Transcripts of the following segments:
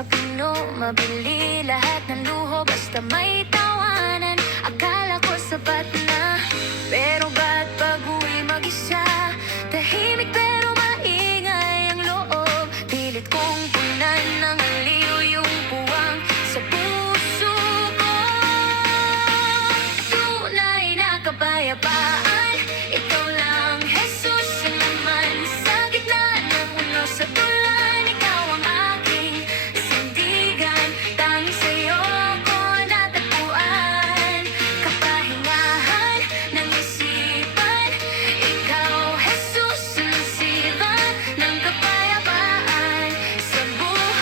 sa puno, mabili lahat ng luho basta may tawanan. Akala ko sapat na, pero ba't pag-uwi mag-isa? Tahimik pero maingay ang loob. Pilit kong punan ng aliw yung puwang sa puso ko. Tunay na kapayapaan, ikaw lang, Jesus, ang laman sa gitna ng unos sa tulan. Ikaw ang aking sandigan, tanging sa'yo ko natagpuan. Kapahingahan ng isipan, ikaw, Jesus, ang siban ng kapayapaan sa buhay.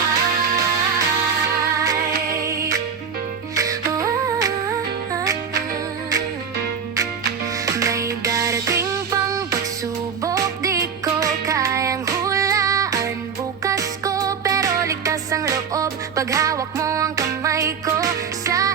May darating pang pagsubok, di ko kayang hulaan bukas ko, pero ligtas ang loob pag hawak mo ang kamay ko sa